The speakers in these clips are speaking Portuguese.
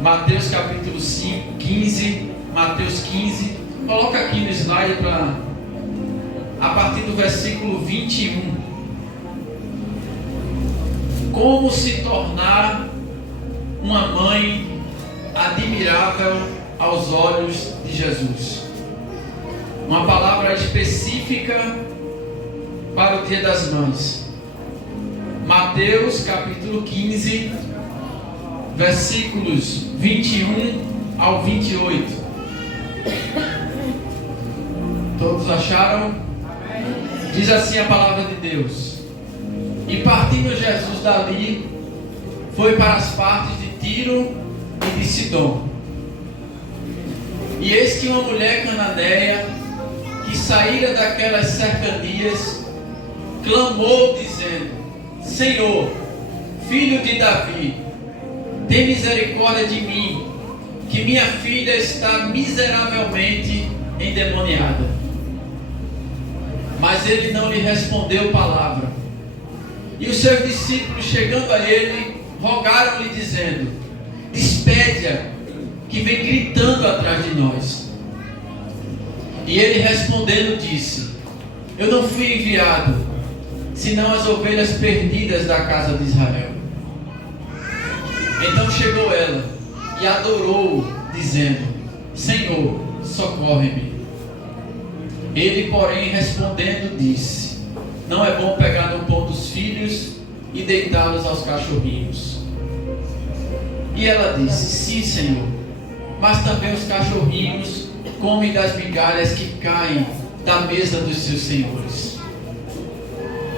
Mateus capítulo 15, Mateus 15. Coloca aqui no slide a partir do versículo 21. Como se tornar uma mãe admirável aos olhos de Jesus. Uma palavra específica para o Dia das Mães. Mateus capítulo 15, versículos 21 ao 28. Todos acharam? Diz assim a palavra de Deus: E partindo Jesus dali, foi para as partes de Tiro e de Sidom. E eis que uma mulher cananeia, que saíra daquelas cercanias, clamou dizendo: Senhor, filho de Davi, tem misericórdia de mim, que minha filha está miseravelmente endemoniada. Mas ele não lhe respondeu palavra. E os seus discípulos, chegando a ele, rogaram-lhe dizendo: Despede-a, que vem gritando atrás de nós. E ele respondendo disse: Eu não fui enviado, senão as ovelhas perdidas da casa de Israel. Então chegou ela e adorou-o, dizendo: Senhor, socorre-me. Ele, porém, respondendo, disse: Não é bom pegar no pão dos filhos e deitá-los aos cachorrinhos. E ela disse: Sim, Senhor, mas também os cachorrinhos comem das migalhas que caem da mesa dos seus senhores.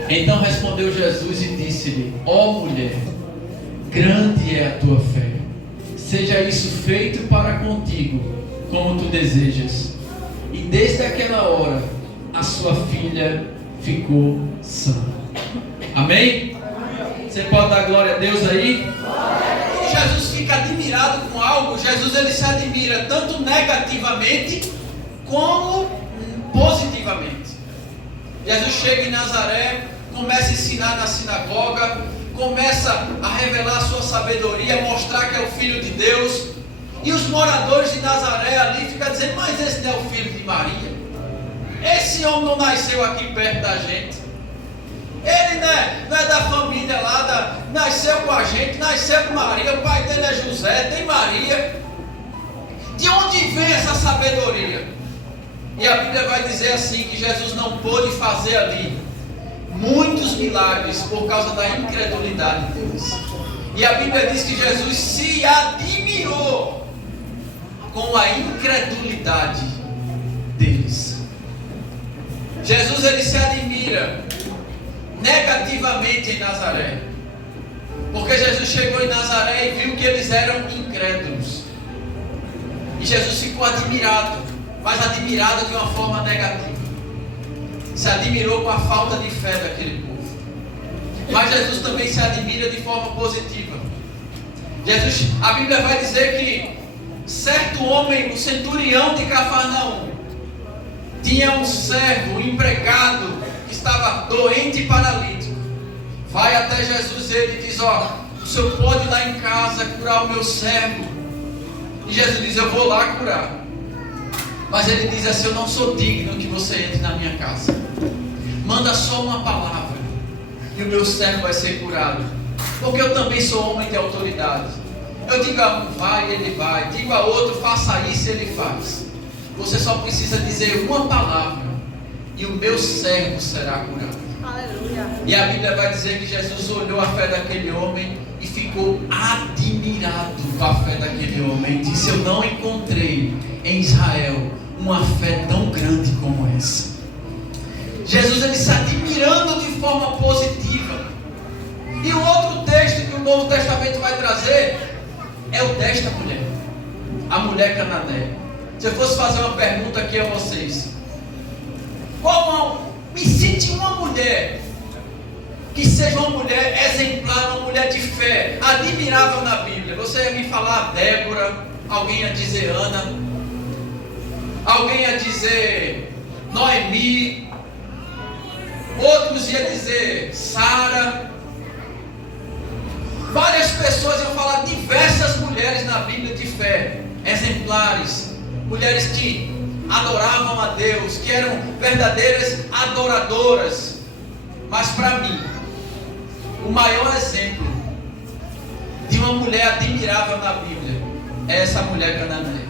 Então respondeu Jesus e disse-lhe: Ó mulher, grande é a tua fé, seja isso feito para contigo como tu desejas. E desde aquela hora a sua filha ficou sã. Amém? Você pode dar glória a Deus aí? Jesus fica admirado com algo. Jesus ele se admira tanto negativamente como positivamente. Jesus chega em Nazaré, começa a ensinar na sinagoga, começa a revelar a sua sabedoria, mostrar que é o Filho de Deus. E os moradores de Nazaré ali ficam dizendo: Mas esse não é o filho de Maria? Esse homem não nasceu aqui perto da gente. Ele não é da família lá, nasceu com a gente, nasceu com Maria, o pai dele é José, tem Maria. De onde vem essa sabedoria? E a Bíblia vai dizer assim, que Jesus não pôde fazer ali muitos milagres por causa da incredulidade deles. E a Bíblia diz que Jesus se admirou com a incredulidade deles. Jesus ele se admira negativamente em Nazaré, porque Jesus chegou em Nazaré e viu que eles eram incrédulos. E Jesus ficou admirado, mas admirado de uma forma negativa. Se admirou com a falta de fé daquele povo. Mas Jesus também se admira de forma positiva. A Bíblia vai dizer que certo homem, o centurião de Cafarnaum, tinha um servo, um empregado, que estava doente e paralítico. Vai até Jesus e ele diz: o senhor pode ir lá em casa curar o meu servo? E Jesus diz: eu vou lá curar. Mas ele diz assim: eu não sou digno que você entre na minha casa. Manda só uma palavra e o meu servo vai ser curado, porque eu também sou homem de autoridade. Eu digo a um vai, ele vai. Digo a outro faça isso, ele faz. Você só precisa dizer uma palavra e o meu servo será curado. Aleluia. E a Bíblia vai dizer que Jesus olhou a fé daquele homem e ficou admirado com a fé daquele homem. E disse: eu não encontrei em Israel uma fé tão grande como essa. Jesus ele está admirando de forma positiva. E o outro texto que o Novo Testamento vai trazer é o desta mulher, a mulher cananeia. Se eu fosse fazer uma pergunta aqui a vocês, me cite uma mulher que seja uma mulher exemplar, uma mulher de fé, admirável na Bíblia. Você ia me falar Débora, alguém ia dizer Ana, alguém ia dizer Noemi, outros iam dizer Sara. Várias pessoas iam falar diversas mulheres na Bíblia exemplares, mulheres que adoravam a Deus, que eram verdadeiras adoradoras. Mas para mim, o maior exemplo de uma mulher admirável na Bíblia é essa mulher cananeia.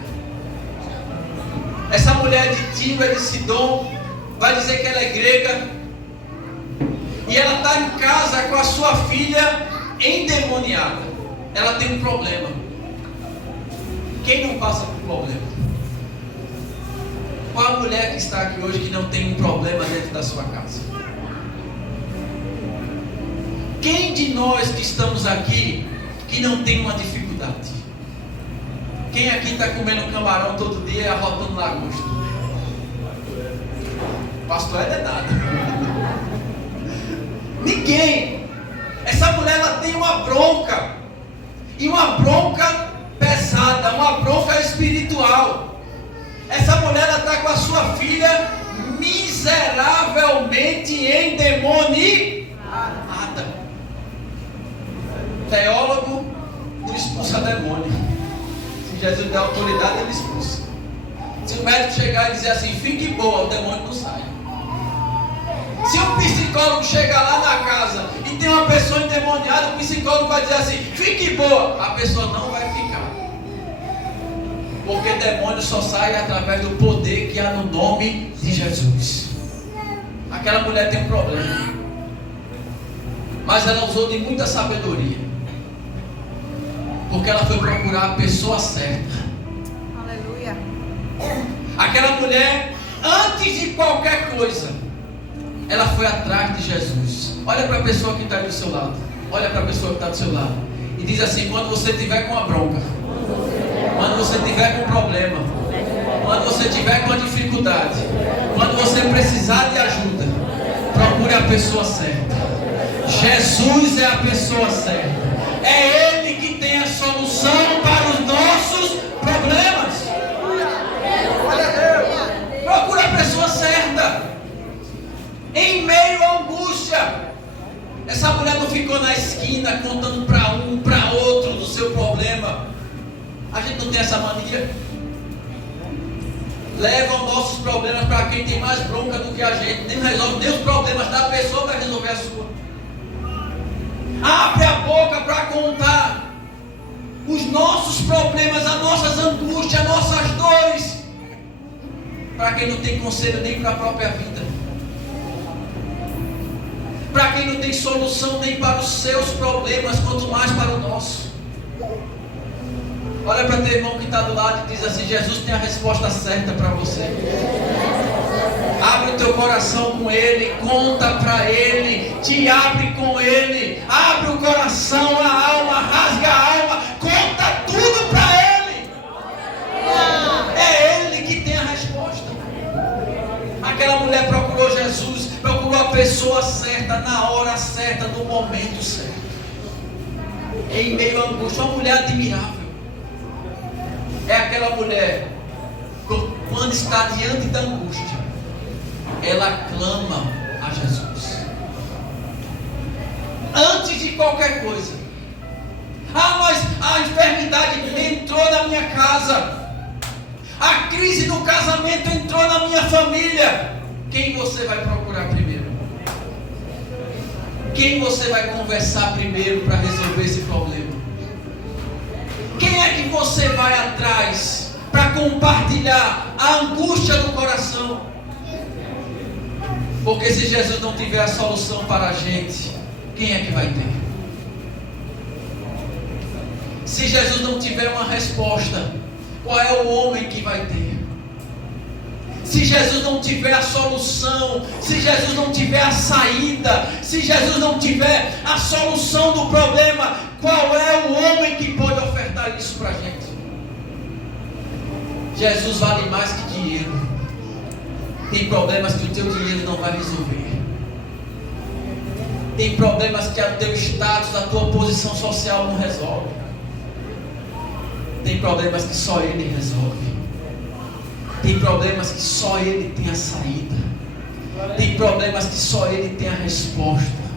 Essa mulher de Tiro, de Sidom, vai dizer que ela é grega, e ela está em casa com a sua filha endemoniada. Ela tem um problema. Quem não passa por problema? Qual a mulher que está aqui hoje que não tem um problema dentro da sua casa? Quem de nós que estamos aqui que não tem uma dificuldade? Quem aqui está comendo camarão todo dia e arrotando lagosta? Pastor é nada. Ninguém. Essa mulher, ela tem uma bronca, e uma bronca pesada, uma bronca espiritual. Essa mulher, ela está com a sua filha miseravelmente endemoniada. Teólogo não expulsa demônio. Se Jesus der autoridade, ele expulsa. Se o médico chegar e dizer assim, fique boa, o demônio não sai. Se um psicólogo chegar lá na casa e tem uma pessoa endemoniada, o psicólogo vai dizer assim, fique boa, a pessoa não vai ficar. Porque demônio só sai através do poder que há no nome de Jesus. Aquela mulher tem um problema, mas ela usou de muita sabedoria, porque ela foi procurar a pessoa certa. Aleluia. Aquela mulher, antes de qualquer coisa, ela foi atrás de Jesus. Olha para a pessoa que está do seu lado. Olha para a pessoa que está do seu lado. E diz assim, quando você tiver com uma bronca, quando você tiver com um problema, quando você tiver com uma dificuldade, quando você precisar de ajuda, procure a pessoa certa. Jesus é a pessoa certa. É Ele que tem a solução para os nossos problemas. Procure a pessoa certa. Em meio à angústia, essa mulher não ficou na esquina contando para um, para outro do seu problema. A gente não tem essa mania. Leva os nossos problemas para quem tem mais bronca do que a gente. Nem resolve nem os problemas da pessoa, vai resolver a sua. Abre a boca para contar os nossos problemas, as nossas angústias, as nossas dores, para quem não tem conselho nem para a própria vida, para quem não tem solução nem para os seus problemas, quanto mais para o nosso. Olha para teu irmão que está do lado e diz assim, Jesus tem a resposta certa para você. Abre o teu coração com Ele, conta para Ele, te abre com Ele, abre o coração, a alma, rasga a alma, conta tudo para Ele. É Ele que tem a resposta. Aquela mulher procurou Jesus, procurou a pessoa certa, na hora certa, no momento certo. Em meio à angústia, uma mulher admirável. É aquela mulher, quando está diante da angústia, ela clama a Jesus. Antes de qualquer coisa. Mas a enfermidade entrou na minha casa. A crise do casamento entrou na minha família. Quem você vai procurar primeiro? Quem você vai conversar primeiro para resolver esse problema? Quem é que você vai atrás para compartilhar a angústia do coração? Porque se Jesus não tiver a solução para a gente, quem é que vai ter? Se Jesus não tiver uma resposta, qual é o homem que vai ter? Se Jesus não tiver a solução, se Jesus não tiver a saída, se Jesus não tiver a solução do problema, qual é o homem que pode ofertar isso para a gente? Jesus vale mais que dinheiro. Tem problemas que o teu dinheiro não vai resolver. Tem problemas que o teu status, a tua posição social não resolve. Tem problemas que só Ele resolve. Tem problemas que só Ele tem a saída. Tem problemas que só Ele tem a resposta.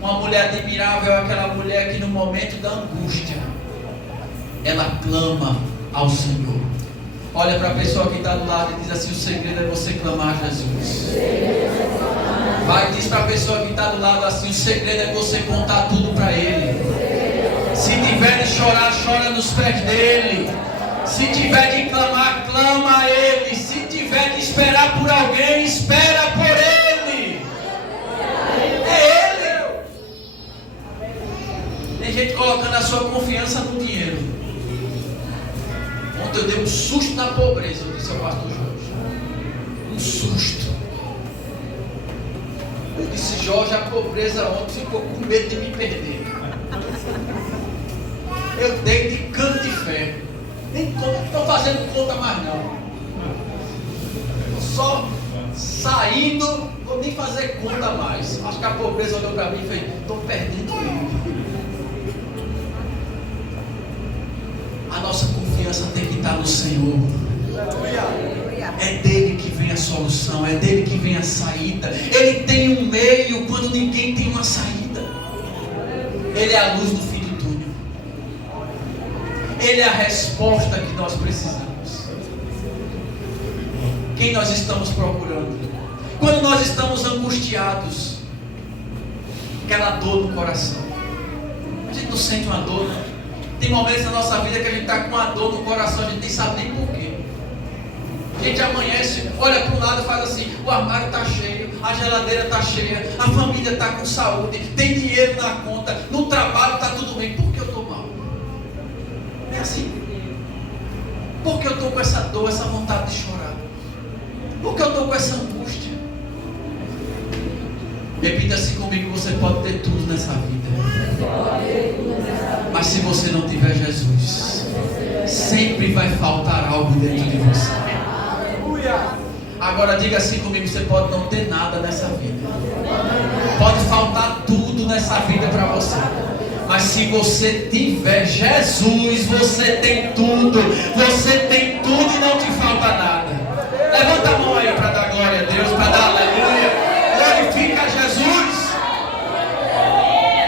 Uma mulher admirável é aquela mulher que no momento da angústia, ela clama ao Senhor. Olha para a pessoa que está do lado e diz assim: o segredo é você clamar a Jesus. Vai e diz para a pessoa que está do lado assim: o segredo é você contar tudo para Ele. Se tiver de chorar, chora nos pés dele. Se tiver de clamar, clama a Ele. Se tiver de esperar por alguém, espera por Ele. É Ele. Tem gente colocando a sua confiança no dinheiro. Ontem eu dei um susto na pobreza, eu disse ao pastor Jorge. Um susto. Eu disse: Jorge, a pobreza ontem ficou com medo de me perder. Eu dei de canto de fé. Nem estou fazendo conta mais não. Estou só saindo, vou nem fazer conta mais. Acho que a pobreza olhou para mim e fez: estou perdendo ele. A nossa confiança tem que estar no Senhor. É dele que vem a solução, é dele que vem a saída. Ele tem um meio quando ninguém tem uma saída. Ele é a luz do fim do túnel. Ele é a resposta que nós precisamos. Quem nós estamos procurando? Quando nós estamos angustiados, aquela dor no coração. A gente não sente uma dor, não? Tem momentos na nossa vida que a gente está com uma dor no coração, a gente nem sabe nem porquê. A gente amanhece, olha para um lado e faz assim: o armário está cheio, a geladeira está cheia, a família está com saúde, tem dinheiro na conta, no trabalho está tudo bem. Por que eu estou mal? É assim. Por que eu estou com essa dor, essa vontade de chorar? Por que eu estou com essa angústia? Repita assim comigo: você pode ter tudo nessa vida, mas se você não tiver Jesus, sempre vai faltar algo dentro de você. Agora diga assim comigo: você pode não ter nada nessa vida, pode faltar tudo nessa vida para você, mas se você tiver Jesus, você tem tudo. Você tem tudo e não te falta nada. Levanta a mão aí para dar glória a Deus, para dar aleluia. Glorifica Jesus.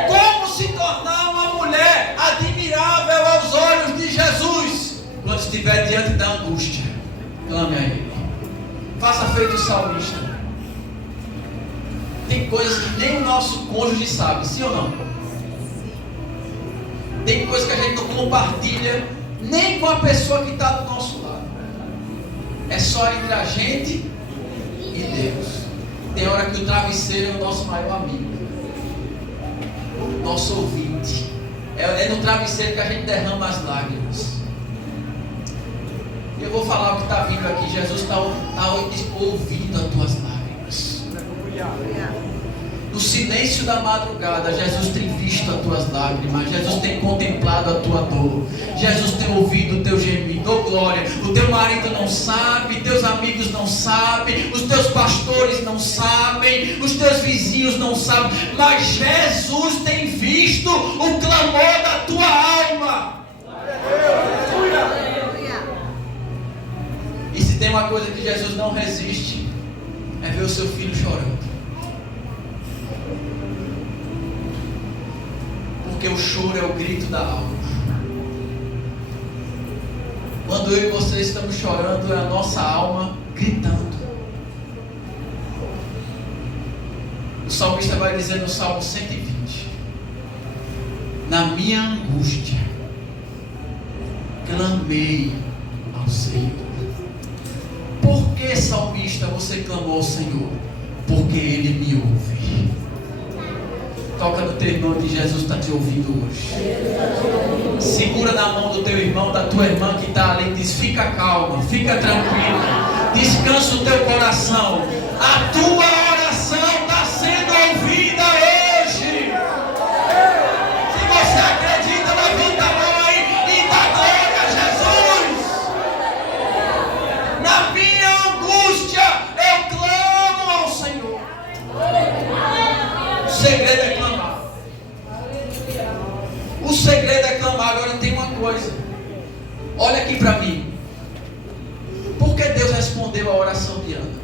Como se tornar uma mulher admirável aos olhos de Jesus? Quando estiver diante da angústia, clame a Ele. Faça feito o salmista. Tem coisas que nem o nosso cônjuge sabe, sim ou não? Tem coisas que a gente não compartilha nem com a pessoa que está do nosso lado. É só entre a gente e Deus. Tem hora que o travesseiro é o nosso maior amigo, nosso ouvinte. É no travesseiro que a gente derrama as lágrimas. Eu vou falar o que está vindo aqui. Jesus está ouvindo as tuas lágrimas. No silêncio da madrugada, Jesus tem visto as tuas lágrimas. Jesus tem contemplado a tua dor. Jesus tem ouvido o teu gemido. Oh glória! O teu marido não sabe, teus amigos não sabem, os teus pastores não sabem, os teus vizinhos não sabem, mas Jesus tem visto o clamor da tua alma. E se tem uma coisa que Jesus não resiste, é ver o seu filho chorando. Porque o choro é o grito da alma. Quando eu e você estamos chorando, é a nossa alma gritando. O salmista vai dizer no Salmo 120: na minha angústia clamei ao Senhor. Por que, salmista, você clamou ao Senhor? Porque Ele me ouve. Toca no teu irmão e diz: Jesus está te ouvindo hoje. Segura na mão do teu irmão, da tua irmã que está ali, diz: fica calma, fica tranquilo, descansa o teu coração. A tua oração está sendo ouvida hoje. Se você acredita, levanta a mão aí e dá glória a Jesus. Na minha angústia eu clamo ao Senhor. O segredo é clamar. O segredo é clamar. Agora tem uma coisa. Olha aqui para mim. Por que Deus respondeu a oração de Ana?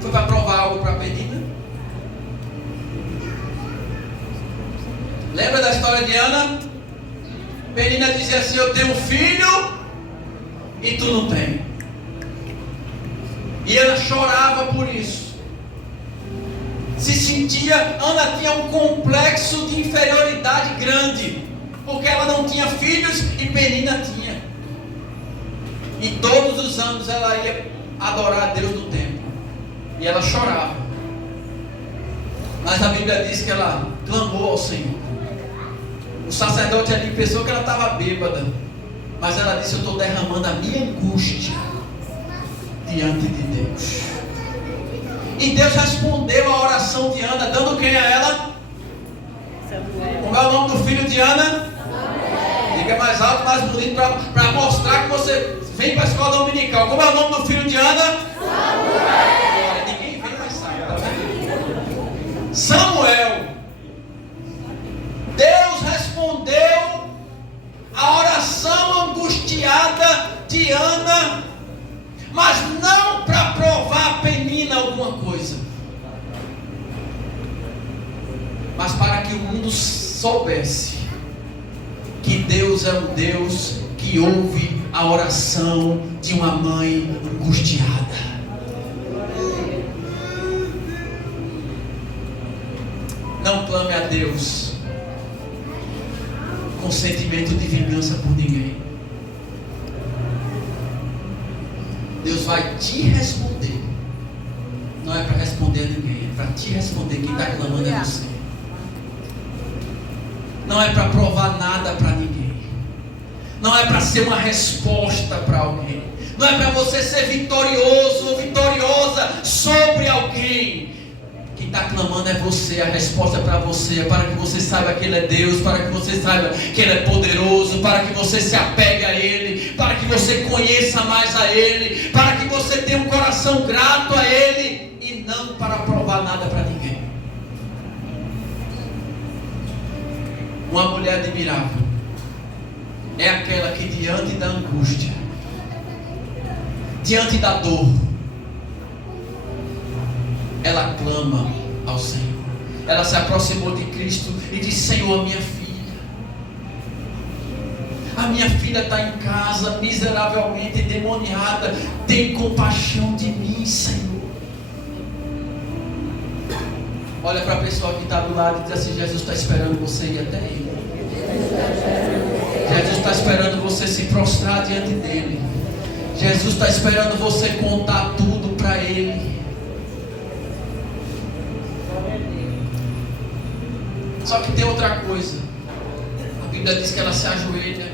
Foi para provar algo para Penina? Lembra da história de Ana? Penina dizia assim: eu tenho um filho e tu não tem. E ela chorava por isso. Se sentia, Ana tinha um complexo de inferioridade grande, porque ela não tinha filhos e Penina tinha. E todos os anos ela ia adorar a Deus no templo. E ela chorava. Mas a Bíblia diz que ela clamou ao Senhor. O sacerdote ali pensou que ela estava bêbada. Mas ela disse: eu estou derramando a minha angústia diante de Deus. E Deus respondeu a oração de Ana, dando quem a ela? Como é o nome do filho de Ana? Diga mais alto, mais bonito, para mostrar que você vem para a escola dominical. Como é o nome do filho de Ana? Samuel. Ninguém vem mais sabe, tá vendo? Samuel. Deus respondeu a oração angustiada de Ana, mas não para provar a Penina alguma coisa, mas para que o mundo soubesse que Deus é um Deus que ouve a oração de uma mãe angustiada. Não clame a Deus com sentimento de vingança por ninguém. Deus vai te responder. Não é para responder a ninguém, é para te responder. Quem está clamando é você. Não é para provar nada para ninguém. Não é para ser uma resposta para alguém. Não é para você ser vitorioso ou vitoriosa sobre alguém. Quem está clamando é você. A resposta é para você. É para que você saiba que Ele é Deus. Para que você saiba que Ele é poderoso. Para que você se apegue a Ele. Para que você conheça mais a Ele. Para que você tenha um coração grato a Ele. E não para provar nada para ninguém. Uma mulher admirável é aquela que diante da angústia, diante da dor, ela clama ao Senhor. Ela se aproximou de Cristo e disse: Senhor, a minha filha está em casa, miseravelmente endemoniada, tem compaixão de mim, Senhor. Olha para a pessoa que está do lado e diz assim: Jesus está esperando você ir até Ele. Jesus está esperando você se prostrar diante dEle. Jesus está esperando você contar tudo para Ele. Só que tem outra coisa. A Bíblia diz que ela se ajoelha,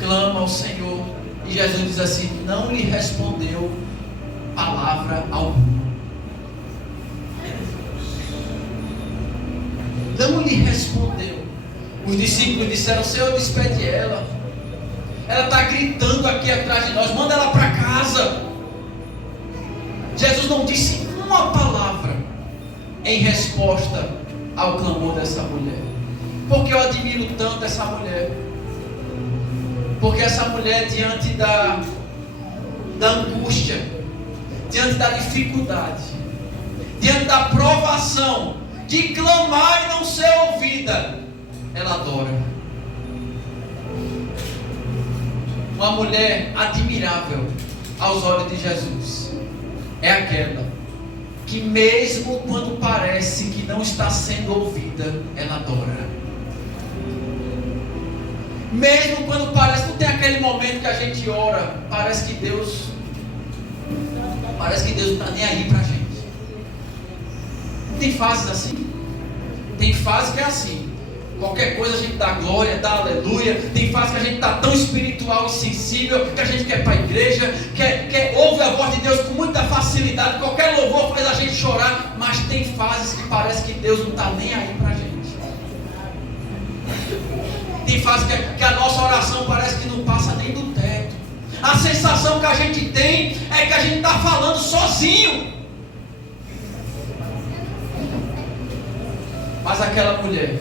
clama ao Senhor, e Jesus diz assim: não lhe respondeu palavra alguma. Não lhe respondeu. Os discípulos disseram: Senhor, despede ela. Ela está gritando aqui atrás de nós, manda ela para casa. Jesus não disse uma palavra em resposta ao clamor dessa mulher. Porque eu admiro tanto essa mulher. Porque essa mulher, diante da angústia, diante da dificuldade, diante da provação, de clamar e não ser ouvida, ela adora. Uma mulher admirável aos olhos de Jesus é aquela que, mesmo quando parece que não está sendo ouvida, ela adora. Mesmo quando parece, não tem aquele momento que a gente ora, parece que Deus não está nem aí pra gente. Tem fases assim. Tem fase que é assim. Qualquer coisa a gente dá glória, dá aleluia. Tem fase que a gente está tão espiritual e sensível que a gente quer ir para a igreja, ouve a voz de Deus com muita facilidade. Qualquer louvor faz a gente chorar. Mas tem fases que parece que Deus não está nem aí para a gente. Tem fases que a nossa oração parece que não passa nem do teto. A sensação que a gente tem é que a gente está falando sozinho. Mas aquela mulher,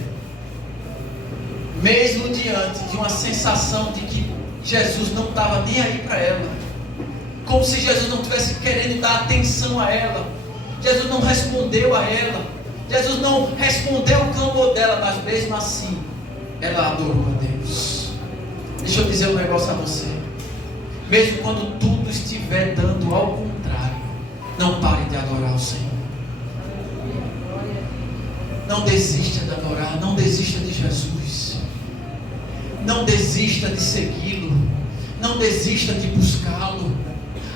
mesmo diante de uma sensação de que Jesus não estava nem aí para ela, como se Jesus não estivesse querendo dar atenção a ela, Jesus não respondeu a ela, Jesus não respondeu o clamor dela, mas mesmo assim, ela adorou a Deus. Deixa eu dizer um negócio a você. Mesmo quando tudo estiver dando ao contrário, não pare de adorar o Senhor. Não desista de adorar, não desista de Jesus. Não desista de segui-lo. Não desista de buscá-lo.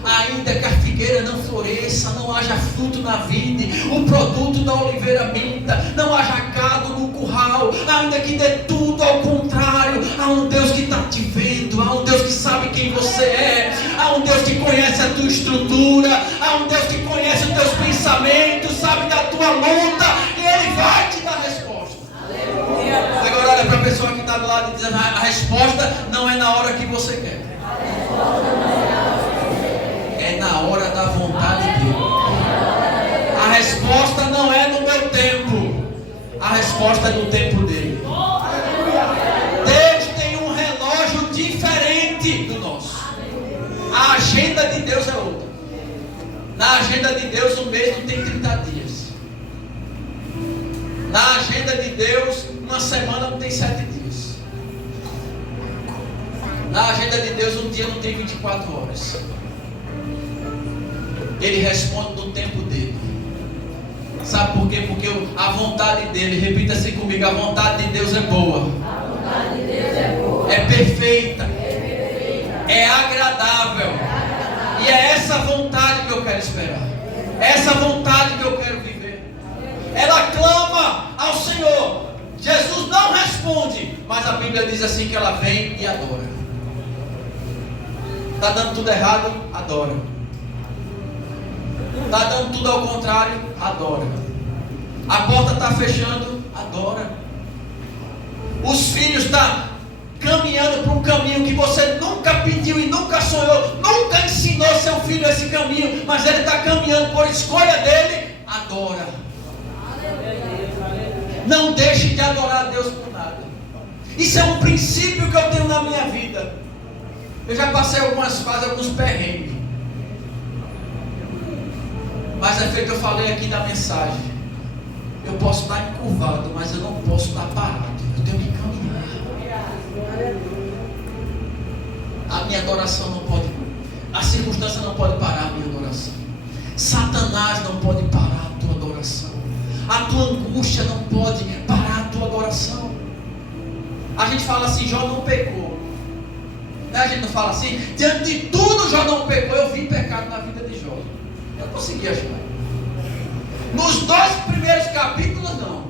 Ainda que a figueira não floresça, não haja fruto na vide, o produto da oliveira minta, não haja gado no curral, ainda que dê tudo ao contrário, há um Deus que está te vendo, há um Deus que sabe quem você é, há um Deus que conhece a tua estrutura, há um Deus que conhece os teus pensamentos, sabe da tua luta, e Ele vai te dar resposta. Aleluia. Agora olha para a pessoa que está do lado e diz: a resposta não é na hora que você quer, é na hora da vontade dele. A resposta não é no meu tempo, a resposta é no tempo dele. Deus tem um relógio diferente do nosso. A agenda de Deus é outra. Na agenda de Deus o mês não tem 30 dias. Na agenda de Deus uma semana não tem 7 dias. Na agenda de Deus um dia não tem 24 horas. Ele responde no tempo dele. Sabe por quê? Porque a vontade dele, repita assim comigo: a vontade de Deus é boa. A vontade de Deus é boa. É perfeita. É agradável. E é essa vontade que eu quero esperar. É essa vontade que eu quero viver. Ela clama ao Senhor. Jesus não responde, mas a Bíblia diz assim que ela vem e adora. Está dando tudo errado? Adora. Está dando tudo ao contrário? Adora. A porta está fechando? Adora. Os filhos estão caminhando para um caminho que você nunca pediu e nunca sonhou, nunca ensinou seu filho esse caminho, mas ele está caminhando por escolha dele. Adora. Não deixe de adorar a Deus por nada. Isso é um princípio que eu tenho na minha vida. Eu já passei algumas fases, alguns perrengues. Mas é feito, eu falei aqui na mensagem. Eu posso estar encurvado, mas eu não posso estar parado. Eu tenho que caminhar. A minha adoração não pode, a circunstância não pode parar a minha adoração. Satanás não pode parar a tua adoração. A tua angústia não pode parar a tua adoração. A gente fala assim: Jó não pecou. A gente não fala assim: diante de tudo Jó não pecou. Eu vi pecado na vida de Jó. Eu consegui ajudar. Nos 2 primeiros capítulos não.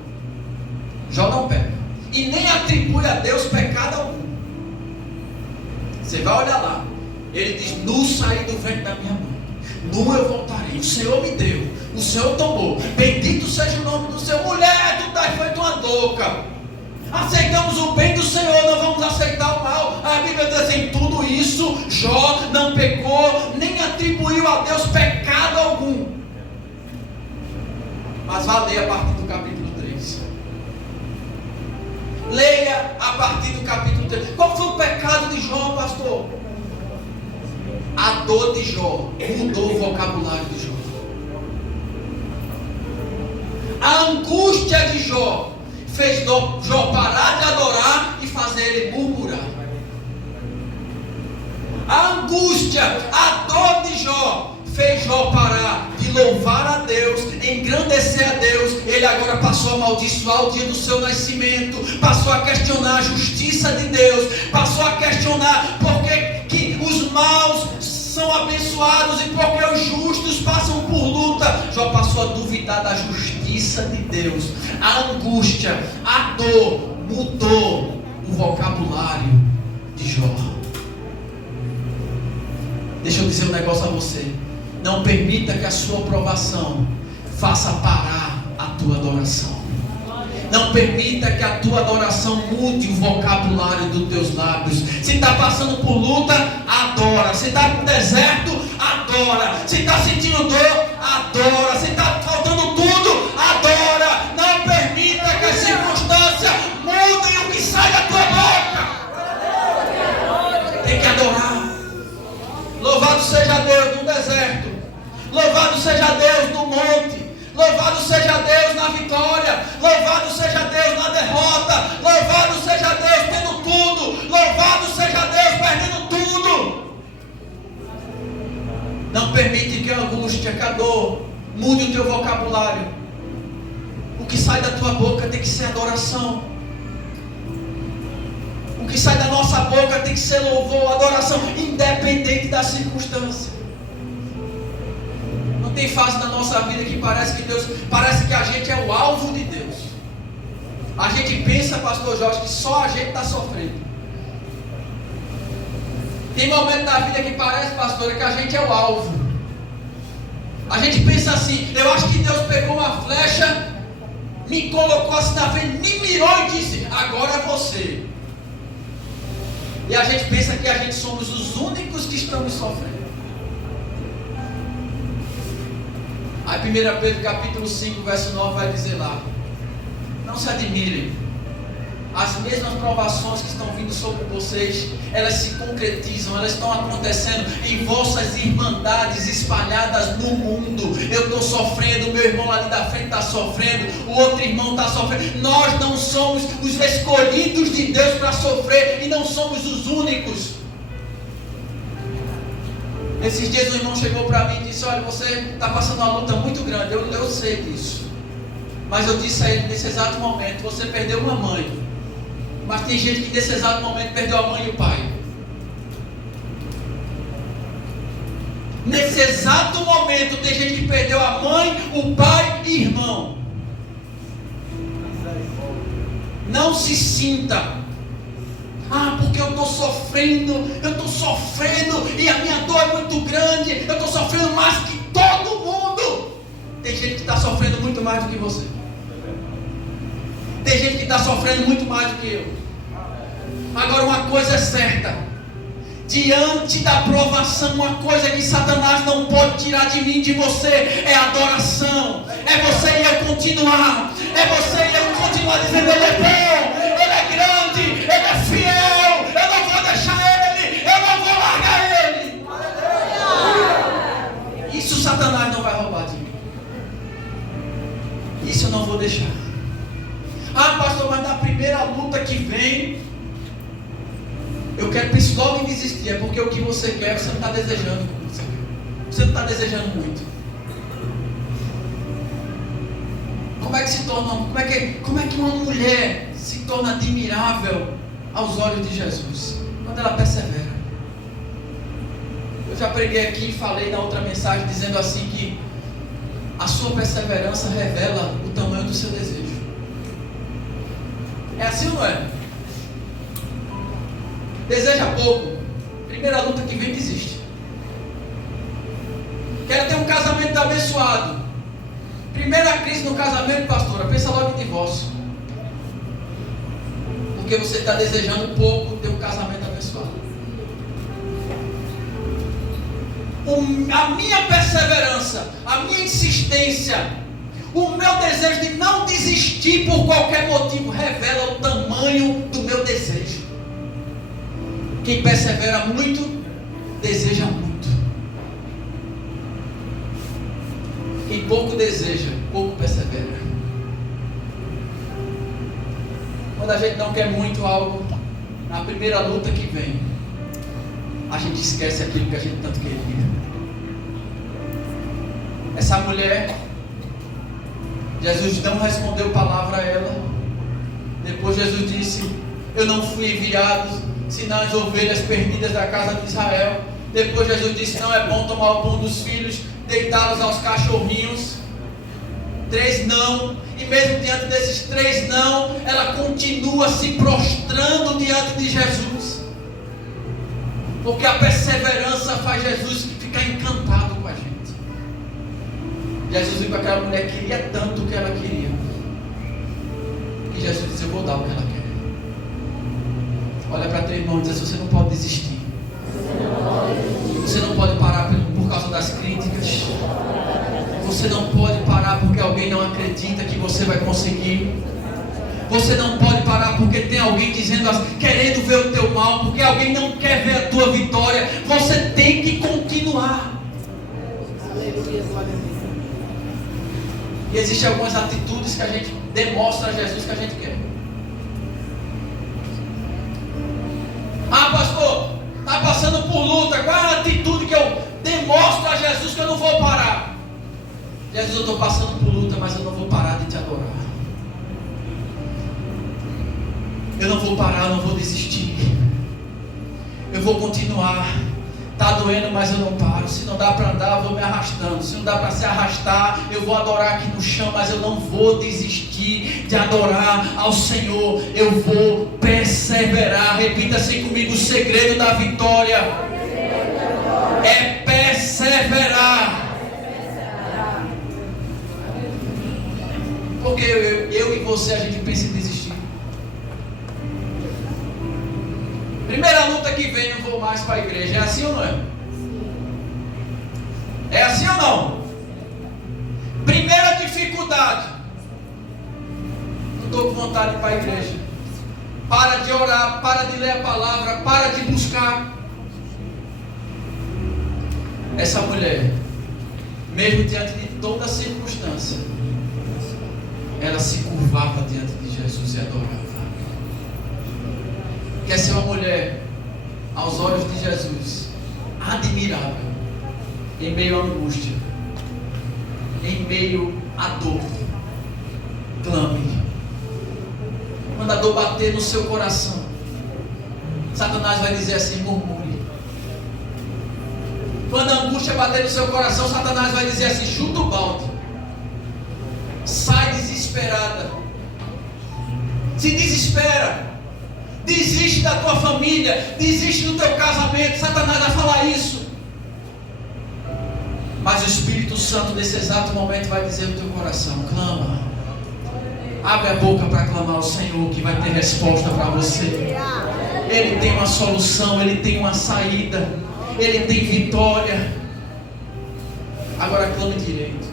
Jó não peca. E nem atribui a Deus pecado algum. Você vai olhar lá. Ele diz: nu saí do ventre da minha mãe, nu eu voltarei. O Senhor me deu, o Senhor tomou. Bendito seja o nome do Senhor. Mulher, tu estás feito uma louca. Aceitamos o bem do Senhor, não vamos aceitar o mal. A Bíblia diz assim: tudo isso Jó não pecou, nem atribuiu a Deus pecado algum. Mas vá ler a partir do capítulo 3. Leia a partir do capítulo 3. Qual foi o pecado de Jó, pastor? A dor de Jó mudou o vocabulário de Jó. A angústia de Jó fez Jó parar de adorar e fazer ele murmurar. A angústia, a dor de Jó fez Jó parar de louvar a Deus, engrandecer a Deus. Ele agora passou a amaldiçoar o dia do seu nascimento, passou a questionar a justiça de Deus, passou a questionar por que os maus são abençoados e porque os justos passam por luta. Jó passou a duvidar da justiça de Deus. A angústia, a dor mudou o vocabulário de Jó. Deixa eu dizer um negócio a você: não permita que a sua provação faça parar a tua adoração. Não permita que a tua adoração mude o vocabulário dos teus lábios. Se está passando por luta, adora. Se está no deserto, adora. Se está sentindo dor, adora. Se está faltando tudo, adora. Não permita que as circunstâncias mudem o que sai da tua boca. Tem que adorar. Louvado seja Deus no deserto. Louvado seja Deus no monte. Louvado seja Deus na vitória. Louvado seja Deus na derrota. Louvado seja Deus tendo tudo. Louvado seja Deus perdendo tudo. permite que a angústia, que a dor mude o teu vocabulário. O que sai da tua boca tem que ser adoração. O que sai da nossa boca tem que ser louvor, adoração, independente da circunstância. Não tem fase na nossa vida que parece que a gente é o alvo de Deus. A gente pensa, pastor Jorge, que só a gente está sofrendo. Tem momento da vida que parece, pastor, que a gente é o alvo. A gente pensa assim: eu acho que Deus pegou uma flecha, me colocou assim na frente, me mirou e disse: agora é você. E a gente pensa que a gente somos os únicos que estamos sofrendo. Aí 1 Pedro capítulo 5, verso 9 vai dizer lá: não se admirem, as mesmas provações que estão vindo sobre vocês, elas se concretizam, elas estão acontecendo em vossas irmandades espalhadas no mundo. Eu estou sofrendo, meu irmão ali da frente está sofrendo, o outro irmão está sofrendo. Nós não somos os escolhidos de Deus para sofrer, e não somos os únicos. Esses dias um irmão chegou para mim e disse: olha, você está passando uma luta muito grande. Eu sei disso, mas eu disse a ele: nesse exato momento você perdeu uma mãe, mas tem gente que nesse exato momento perdeu a mãe e o pai. Nesse exato momento tem gente que perdeu a mãe, o pai e irmão. Não se sinta: ah, porque eu estou sofrendo e a minha dor é muito grande, eu estou sofrendo mais que todo mundo. Tem gente que está sofrendo muito mais do que você. Tem gente que está sofrendo muito mais do que eu. Agora, uma coisa é certa: diante da provação, uma coisa que Satanás não pode tirar de mim, de você, é adoração. É você e eu continuar. É você e eu continuar dizendo: Ele é bom, Ele é grande, Ele é fiel. Eu não vou deixar Ele, eu não vou largar Ele. Isso Satanás não vai roubar de mim. Isso eu não vou deixar. Ah, pastor, mas na primeira luta que vem, eu quero pensar logo em desistir. É porque o que você quer, você não está desejando. Você não está desejando muito. Como é que se torna? Como é que uma mulher se torna admirável aos olhos de Jesus? Quando ela persevera. Eu já preguei aqui e falei na outra mensagem dizendo assim que a sua perseverança revela o tamanho do seu desejo. É assim ou não é? Deseja pouco, primeira luta que vem, desiste. Quero ter um casamento abençoado. Primeira crise no casamento, pastora, pensa logo em divórcio. Porque você está desejando pouco ter um casamento abençoado. A minha perseverança, a minha insistência, o meu desejo de não desistir por qualquer motivo revela o tamanho do meu desejo. Quem persevera muito, deseja muito. Quem pouco deseja, pouco persevera. Quando a gente não quer muito algo, na primeira luta que vem, a gente esquece aquilo que a gente tanto queria. Essa mulher, Jesus não respondeu palavra a ela. Depois Jesus disse: eu não fui enviado senão as ovelhas perdidas da casa de Israel. Depois Jesus disse: não é bom tomar o pão dos filhos, deitá-los aos cachorrinhos. 3 não. E mesmo diante desses 3 não, ela continua se prostrando diante de Jesus. Porque a perseverança faz Jesus ficar encantado com a gente. Jesus viu que aquela mulher queria tanto o que ela queria, e Jesus disse: eu vou dar o que ela quer. Olha para teu irmão e diz assim: você não pode desistir. Você não pode parar por causa das críticas. Você não pode parar porque alguém não acredita que você vai conseguir. Você não pode parar porque tem alguém dizendo assim, querendo ver o teu mal, porque alguém não quer ver a tua vitória. Você tem que continuar. E existem algumas atitudes que a gente demonstra a Jesus que a gente quer. Ah, pastor, está passando por luta. Qual é a atitude que eu demonstro a Jesus que eu não vou parar. Jesus, eu estou passando por luta, mas eu não vou parar de te adorar. Eu não vou parar, eu não vou desistir. Eu vou continuar. Está doendo, mas eu não paro. Se não dá para andar, eu vou me arrastando. Se não dá para se arrastar, eu vou adorar aqui no chão, mas eu não vou desistir de adorar ao Senhor. Eu vou perseverar. Repita assim comigo: o segredo da vitória é perseverar. Porque eu e você, a gente pensa em desistir. Primeira luta que vem, não vou mais para a igreja. É assim ou não é? É assim ou não? Primeira dificuldade, não estou com vontade de ir para a igreja. Para de orar, para de ler a palavra, para de buscar. Essa mulher, mesmo diante de toda a circunstância, ela se curvava diante de Jesus e adorava. Quer ser uma mulher, aos olhos de Jesus, admirável, em meio à angústia, em meio à dor. Clame. Quando a dor bater no seu coração, Satanás vai dizer assim: murmure. Quando a angústia bater no seu coração, Satanás vai dizer assim: chuta o balde. Sai desesperada. Se desespera. Desiste da tua família, desiste do teu casamento. Satanás vai falar isso. Mas o Espírito Santo nesse exato momento vai dizer no teu coração: clama. Abre a boca para clamar ao Senhor, que vai ter resposta para você. Ele tem uma solução, Ele tem uma saída, Ele tem vitória. Agora clame direito.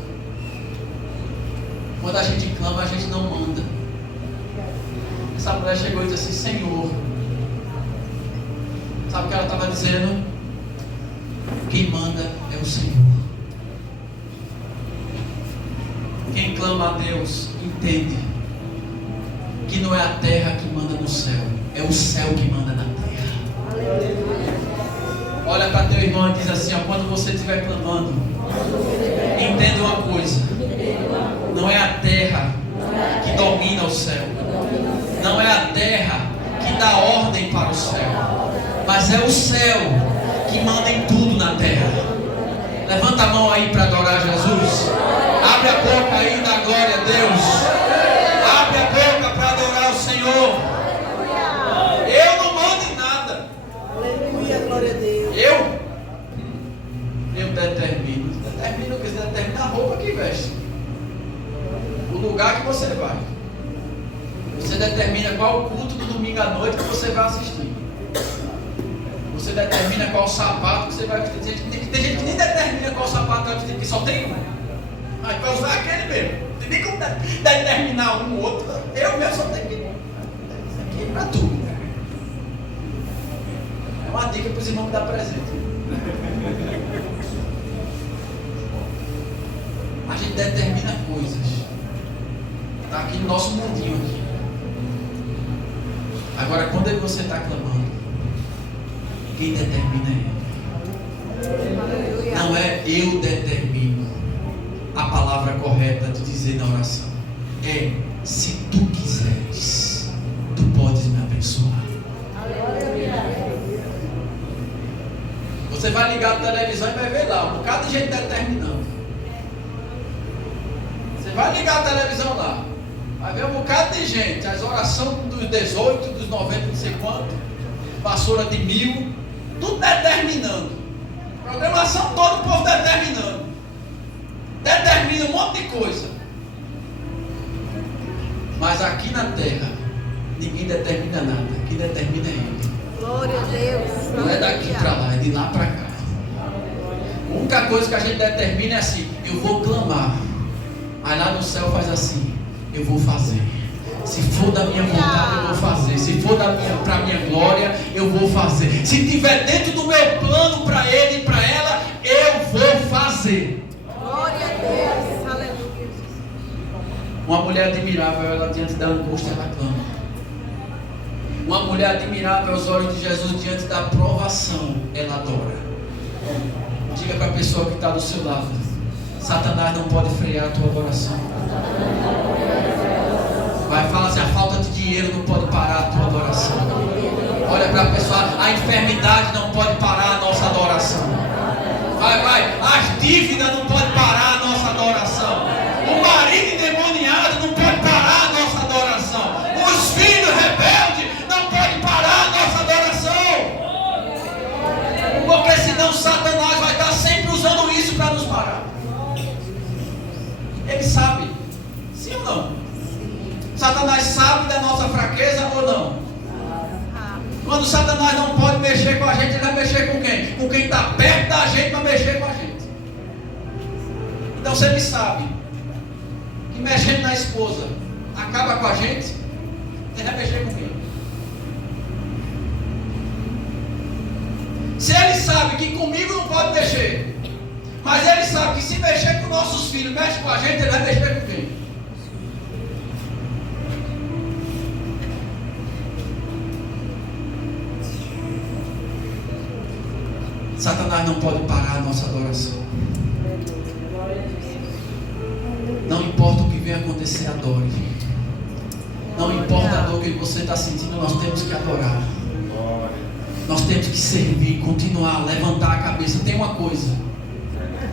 Quando a gente clama, a gente não manda. Essa mulher chegou e disse assim: Senhor. Sabe o que ela estava dizendo? Quem manda é o Senhor. Quem clama a Deus entende que não é a terra que manda no céu, é o céu que manda na terra. Olha para teu irmão e diz assim: ó, quando você estiver clamando, entenda uma coisa: não é a terra que domina o céu, não é a terra que dá ordem para o céu, mas é o céu que manda em tudo na terra. Levanta a mão aí para adorar Jesus. Abre a boca aí, dá glória a Deus. Abre a boca para adorar o Senhor. Eu não mando em nada. Aleluia, glória a Deus. Eu determino. Determino o que? Você determina a roupa que veste, o lugar que você vai. Você determina qual culto do domingo à noite que você vai assistir. Você determina qual sapato que você vai vestir. Tem gente que nem determina qual sapato vai vestir, porque só tem um. Mas vai usar aquele mesmo. Tem nem como determinar um ou outro. Eu mesmo só tenho que ir para tudo. É uma dica para os irmãos que dão presente. A gente determina coisas. Está aqui no nosso mundinho aqui. Agora, quando é que você está clamando, quem determina é Ele. Não é eu determino a palavra correta de dizer na oração. É: se tu quiseres, tu podes me abençoar. Você vai ligar a televisão e vai ver lá um bocado de gente determinando. Você vai ligar a televisão lá, vai ver um bocado de gente, as orações dos 18, dos 90, não sei quanto, vassoura de 1000, tudo determinando. Programação toda, o povo determinando. Determina um monte de coisa. Mas aqui na terra, ninguém determina nada. Quem determina é Ele. Glória a Deus. Não é daqui para lá, é de lá para cá. A única coisa que a gente determina é assim: eu vou clamar. Aí lá no céu faz assim: eu vou fazer. Se for da minha vontade, eu vou fazer. Se for para minha glória, eu vou fazer. Se estiver dentro do meu plano para ele e para ela, eu vou fazer. Glória a Deus. Aleluia. Uma mulher admirável, ela diante da angústia, ela clama. Uma mulher admirável aos olhos de Jesus, diante da provação, ela adora. Diga Diga para a pessoa que está do seu lado: Satanás não pode frear a tua adoração. Vai, fala assim: a falta de dinheiro não pode parar a tua adoração. Olha para a pessoa: a enfermidade não pode parar a nossa adoração. Vai, as dívidas não podem parar a nossa adoração. O marido endemoniado não pode parar a nossa adoração. Os filhos rebeldes não podem parar a nossa adoração. Porque senão Satanás vai estar sempre usando isso para nos parar. Ele sabe, sim ou não? Satanás sabe da nossa fraqueza ou não? Quando Satanás não pode mexer com a gente, ele vai mexer com quem? Com quem está perto da gente para mexer com a gente. Então, se ele sabe que mexendo na esposa acaba com a gente, ele vai mexer com quem? Se ele sabe que comigo não pode mexer, mas ele sabe que se mexer com nossos filhos, mexe com a gente, ele vai mexer com quem? Satanás não pode parar a nossa adoração. Não importa o que venha acontecer, adore. Não importa a dor que você está sentindo, nós temos que adorar. Nós temos que servir, continuar, levantar a cabeça. Tem uma coisa.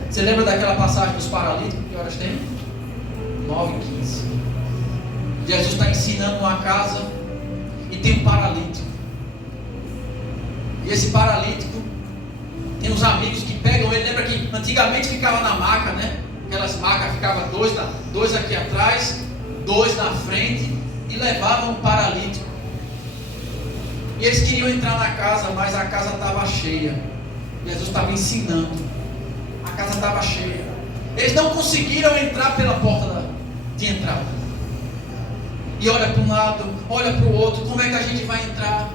Você lembra daquela passagem dos paralíticos? Que horas tem? 9h15. Jesus está ensinando uma casa e tem um paralítico. E esse paralítico tem uns amigos que pegam ele. Lembra que antigamente ficava na maca, né? Aquelas macas, ficava dois aqui atrás, 2 na frente, e levavam o paralítico. E eles queriam entrar na casa, mas a casa estava cheia. Jesus estava ensinando. A casa estava cheia. Eles não conseguiram entrar pela porta de entrada. E olha para um lado, olha para o outro. Como é que a gente vai entrar?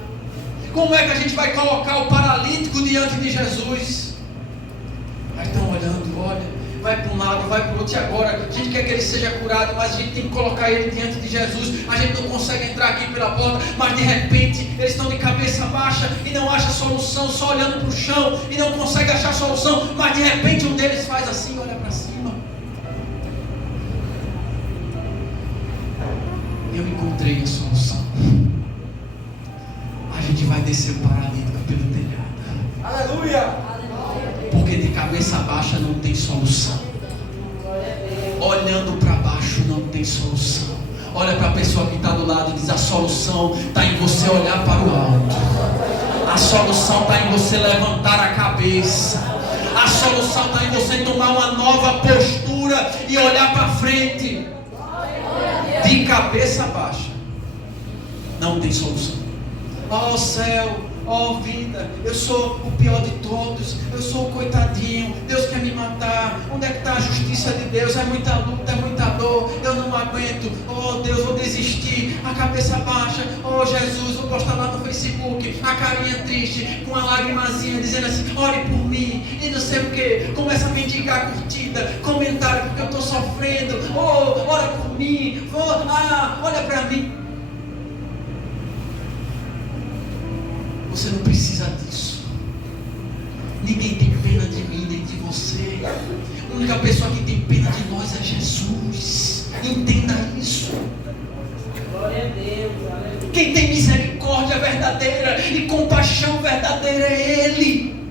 Como é que a gente vai colocar o paralítico diante de Jesus? Aí estão olhando, olha. Vai para um lado, vai para o outro. E agora? A gente quer que ele seja curado, mas a gente tem que colocar ele diante de Jesus. A gente não consegue entrar aqui pela porta, mas de repente eles estão de cabeça baixa e não acham solução, só olhando para o chão e não consegue achar solução. Mas de repente um deles faz assim, olha para cima. Eu encontrei a solução. A gente vai descer o paralítico pelo telhado. Aleluia! Porque de cabeça baixa não tem solução. Olhando para baixo não tem solução. Olha para a pessoa que está do lado e diz: a solução está em você olhar para o alto. A solução está em você levantar a cabeça. A solução está em você tomar uma nova postura e olhar para frente. De cabeça baixa não tem solução. Ó céu, ó vida, eu sou o pior de todos, eu sou o coitadinho, Deus quer me matar, onde é que está a justiça de Deus? É muita luta, é muita dor, eu não aguento, oh Deus, vou desistir, a cabeça baixa, oh Jesus, vou postar lá no Facebook, a carinha triste, com a lagrimazinha, dizendo assim: ore por mim, e não sei o que, começa a mendigar curtida, comentário, porque eu estou sofrendo, oh, ora por mim, oh, olha para mim. Você não precisa disso. Ninguém tem pena de mim nem de você. A única pessoa que tem pena de nós é Jesus. Entenda isso. Glória a Deus. Aleluia. Quem tem misericórdia verdadeira e compaixão verdadeira é Ele.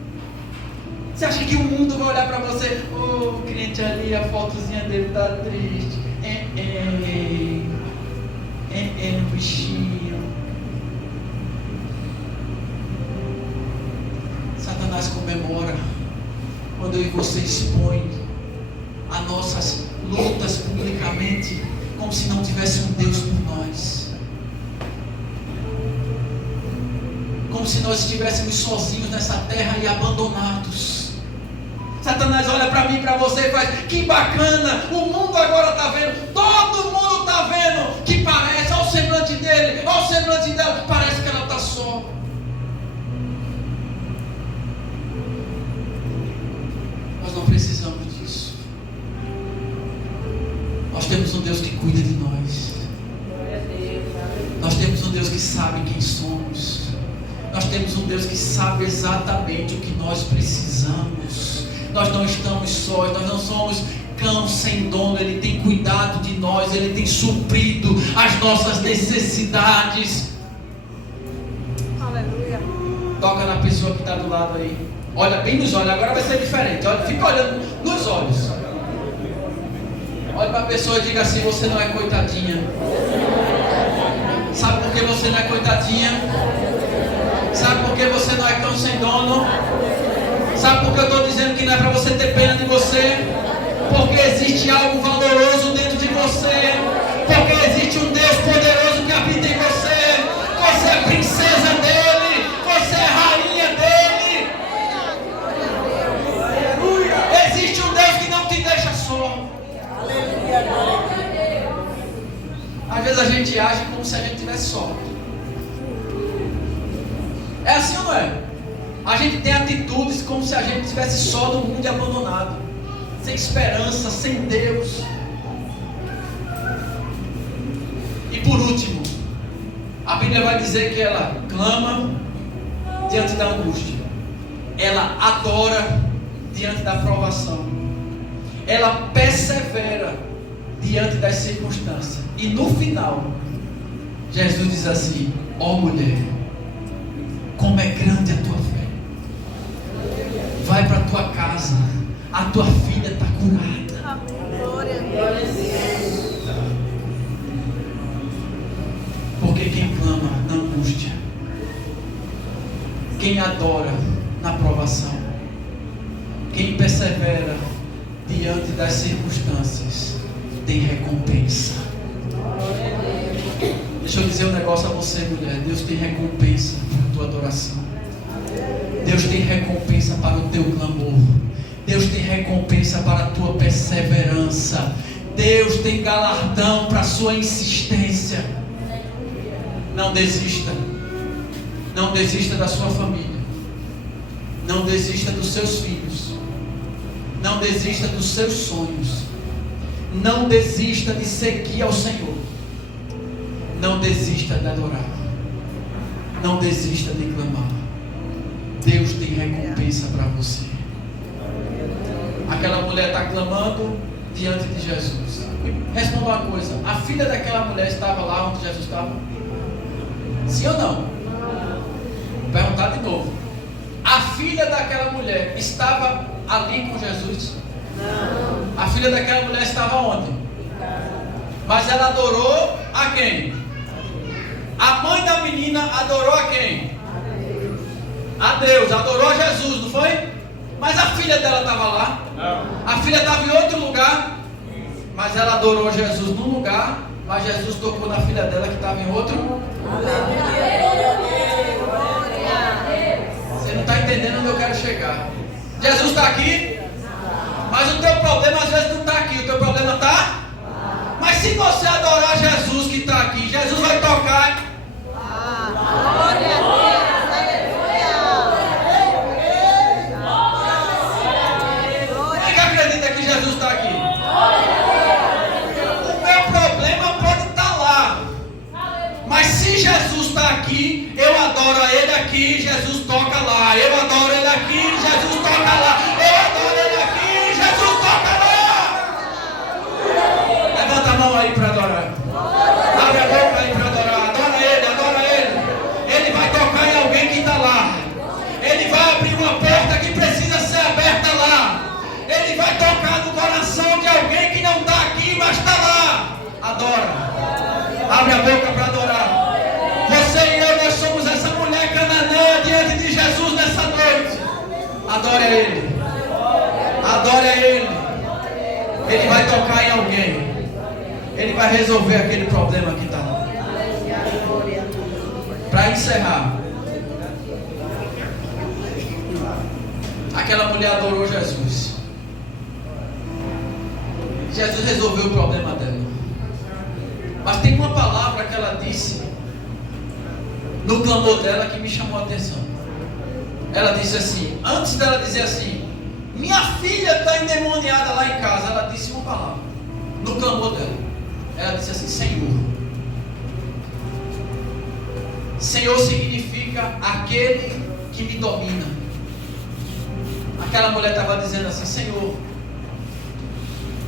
Você acha que o mundo vai olhar para você? Oh, o crente ali, a fotozinha dele está triste. Bichinho. Satanás comemora quando eu e você expõe as nossas lutas publicamente, como se não tivesse um Deus por nós, como se nós estivéssemos sozinhos nessa terra e abandonados. Satanás olha para mim e para você e faz: que bacana, o mundo agora está vendo, todo mundo está vendo, que parece, olha o semblante dele, olha o semblante dela, parece que ela está só. Não precisamos disso. Nós temos um Deus que cuida de nós. Nós temos um Deus que sabe quem somos. Nós temos um Deus que sabe exatamente o que nós precisamos. Nós não estamos sós, nós não somos cão sem dono. Ele tem cuidado de nós, Ele tem suprido as nossas necessidades. Aleluia. Toca na pessoa que está do lado aí. Olha bem nos olhos, agora vai ser diferente. Olha, fica olhando nos olhos. Olha para a pessoa e diga assim: você não é coitadinha. Sabe por que você não é coitadinha? Sabe por que você não é cão sem dono? Sabe por que eu estou dizendo que não é para você ter pena de você? Porque existe algo valoroso dentro de você. Porque existe um Deus poderoso que habita em você. Você é princesa dele. Você é rainha dele. Existe um Deus que não te deixa só. Às vezes a gente age como se a gente estivesse só. É assim ou não é? A gente tem atitudes como se a gente estivesse só no mundo e abandonado, sem esperança, sem Deus. E por último, a Bíblia vai dizer que ela clama diante da angústia, ela adora diante da provação, ela persevera diante das circunstâncias. E no final, Jesus diz assim: ó mulher, como é grande a tua fé. Vai para a tua casa, a tua filha está curada. Glória a Deus. Porque quem clama na angústia, quem adora na provação, quem persevera diante das circunstâncias, tem recompensa. Deixa eu dizer um negócio a você, mulher. Deus tem recompensa para a tua adoração. Deus tem recompensa para o teu clamor. Deus tem recompensa para a tua perseverança. Deus tem galardão para a sua insistência. Não desista. Não desista da sua família. Não desista dos seus filhos. Não desista dos seus sonhos. Não desista de seguir ao Senhor. Não desista de adorar. Não desista de clamar. Deus tem recompensa para você. Aquela mulher está clamando diante de Jesus. Responda uma coisa: a filha daquela mulher estava lá onde Jesus estava? Sim ou não? Vou perguntar de novo. A filha daquela mulher estava ali com Jesus? Não. A filha daquela mulher estava onde? Mas ela adorou a quem? A mãe da menina adorou a quem? A Deus, adorou a Jesus, não foi? Mas a filha dela estava lá? Não. A filha estava em outro lugar, mas ela adorou Jesus num lugar, mas Jesus tocou na filha dela que estava em outro. Você não está entendendo onde eu quero chegar. Jesus está aqui, mas o teu problema às vezes não está aqui, o teu problema está. Mas se você adorar Jesus que está aqui, Jesus vai tocar. Glória a Deus. Quem que acredita que Jesus está aqui? O meu problema pode estar lá, mas se Jesus está aqui, eu adoro a Ele aqui, Jesus toca lá. Eu adoro Ele aqui, Jesus toca lá. Eu adoro Ele aqui, Jesus toca lá. Levanta a mão aí para adorar. Abre a boca aí para adorar. Adora Ele, adora Ele. Ele vai tocar em alguém que está lá. Ele vai abrir uma porta que precisa ser aberta lá. Ele vai tocar no coração de alguém que não está aqui, mas está lá. Adora. Abre a boca para adorar. Você e eu, nós somos essa mulher cananeia diante de Jesus nessa noite. Adore a Ele. Adore a Ele. Ele vai tocar em alguém. Ele vai resolver aquele problema que está lá. Para encerrar, aquela mulher adorou Jesus. Jesus resolveu o problema dela. Mas tem uma palavra que ela disse no clamor dela que me chamou a atenção. Ela disse assim, antes dela dizer assim, minha filha está endemoniada lá em casa, ela disse uma palavra no clamor dela. Ela disse assim, Senhor. Senhor significa aquele que me domina, Aquela mulher estava dizendo assim: Senhor,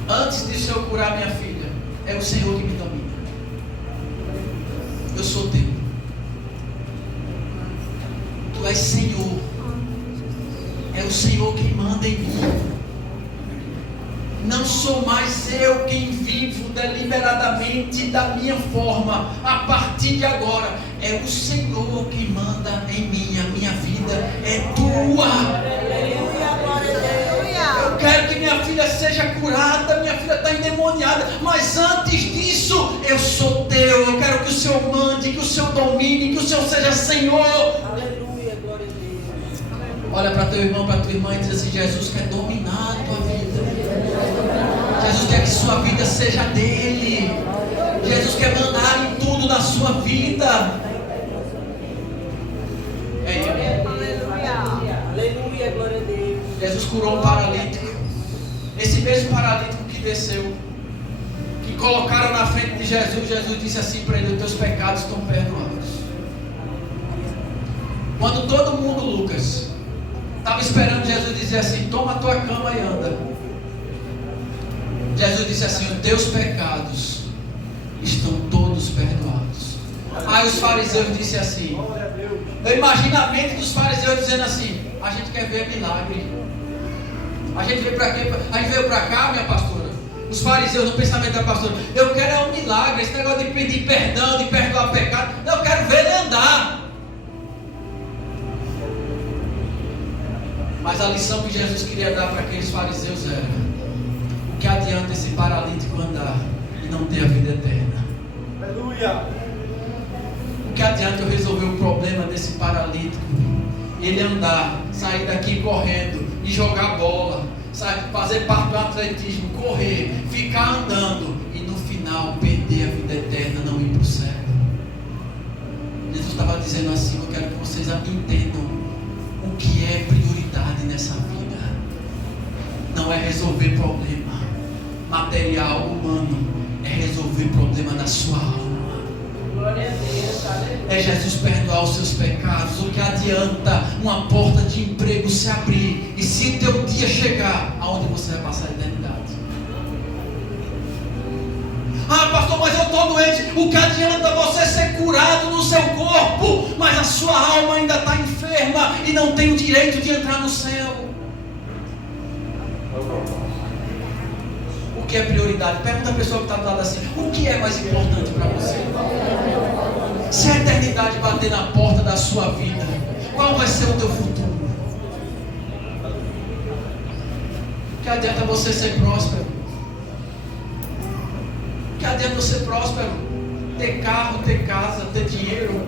antes de eu curar minha filha, é o Senhor que me domina. Eu sou teu. Tu és Senhor. É o Senhor quem manda em mim. Não sou mais eu quem vivo deliberadamente da minha forma. A partir de agora, é o Senhor que manda em mim. A minha vida é tua. Eu quero que minha filha seja curada. Minha filha está endemoniada. Mas antes disso, eu sou teu. Eu quero que o Senhor mande, que o Senhor domine, que o Senhor seja Senhor. Aleluia, glória a Deus. Olha para teu irmão, para tua irmã e diz assim: Jesus quer dominar a tua vida. Jesus quer que sua vida seja dele. Jesus quer mandar em tudo na sua vida. É ele. Aleluia. Aleluia, glória a Deus. Jesus curou um paralítico. Esse mesmo paralítico que desceu, que colocaram na frente de Jesus, Jesus disse assim para ele: os teus pecados estão perdoados. Quando todo mundo, Lucas, estava esperando Jesus dizer assim: toma a tua cama e anda, Jesus disse assim: os teus pecados estão todos perdoados. Aí os fariseus disseram assim, eu imagino a mente dos fariseus dizendo assim: a gente quer ver milagre. A gente veio para quê? A gente veio para cá, minha pastora. Os fariseus, no pensamento da pastora: eu quero é um milagre. Esse negócio de pedir perdão, de perdoar pecado, eu quero ver ele andar. Mas a lição que Jesus queria dar para aqueles fariseus era: o que adianta esse paralítico andar e não ter a vida eterna? Aleluia! O que adianta eu resolver o problema desse paralítico, ele andar, sair daqui correndo e jogar bola, fazer parte do atletismo, correr, ficar andando e no final perder a vida eterna, não ir para o céu? Jesus estava dizendo assim: eu quero que vocês entendam o que é prioridade nessa vida. Não é resolver problema material, humano, é resolver problema da sua alma. Glória a Deus, aleluia. É Jesus perdoar os seus pecados. O que adianta uma porta de emprego se abrir e se o teu dia chegar, aonde você vai passar a eternidade? Ah, pastor, mas eu estou doente. O que adianta você ser curado no seu corpo, mas a sua alma ainda está enferma e não tem o direito de entrar no céu? O que é prioridade? Pergunta a pessoa que está do lado assim: o que é mais importante para você? Se a eternidade bater na porta da sua vida, qual vai ser o teu futuro? O que adianta você ser próspero? O que adianta você ser próspero? Ter carro, ter casa, ter dinheiro?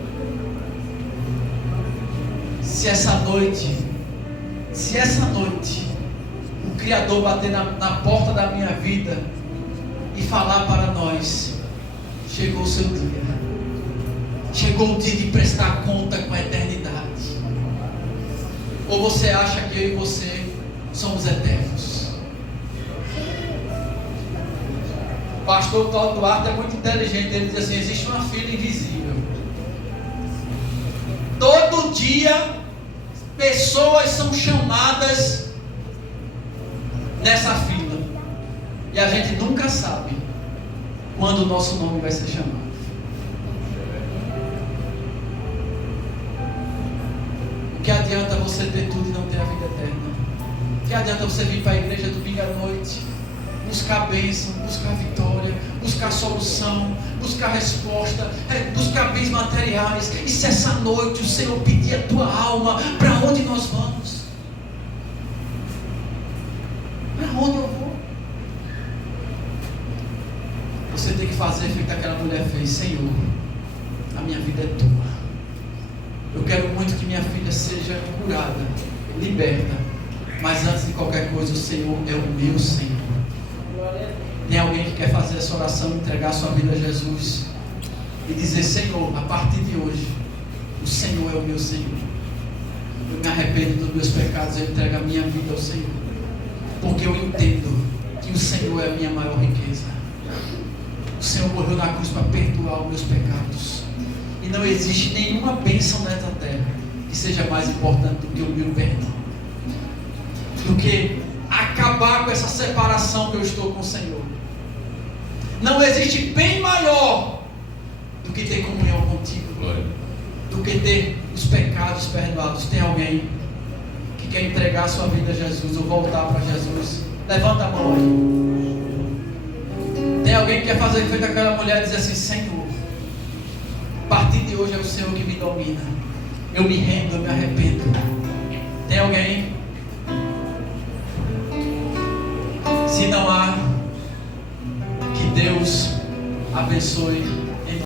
Se essa noite o Criador bater na porta da minha vida e falar para nós: chegou o seu dia, chegou o dia de prestar conta com a eternidade. Ou você acha que eu e você somos eternos? O pastor Paulo Duarte é muito inteligente. Ele diz assim: existe uma fila invisível. Todo dia pessoas são chamadas nessa fila, e a gente nunca sabe quando o nosso nome vai ser chamado. O que adianta você ter tudo e não ter a vida eterna? O que adianta você vir para a igreja domingo à noite, buscar bênção, buscar vitória, buscar solução, buscar resposta, buscar bens materiais, e se essa noite o Senhor pedir a tua alma, para onde nós vamos? Para onde eu vou? Você tem que fazer feito aquela mulher fez: Senhor, a minha vida é tua. Eu quero muito que minha filha seja curada, liberta, mas antes de qualquer coisa, o Senhor é o meu Senhor. Tem alguém que quer fazer essa oração, entregar sua vida a Jesus e dizer: Senhor, a partir de hoje, o Senhor é o meu Senhor. Eu me arrependo dos meus pecados, eu entrego a minha vida ao Senhor, porque eu entendo que o Senhor é a minha maior riqueza. O Senhor morreu na cruz para perdoar os meus pecados, e não existe nenhuma bênção nessa terra que seja mais importante do que o meu perdão. essa separação que eu estou com o Senhor. Não existe bem maior do que ter comunhão contigo, Glória. do que ter os pecados perdoados. Tem alguém que quer entregar a sua vida a Jesus ou voltar para Jesus? Levanta a mão aí. Tem alguém que quer fazer feito aquela mulher e dizer assim: Senhor, a partir de hoje é o Senhor que me domina. Eu me rendo, eu me arrependo. Tem alguém? Se não há, que Deus abençoe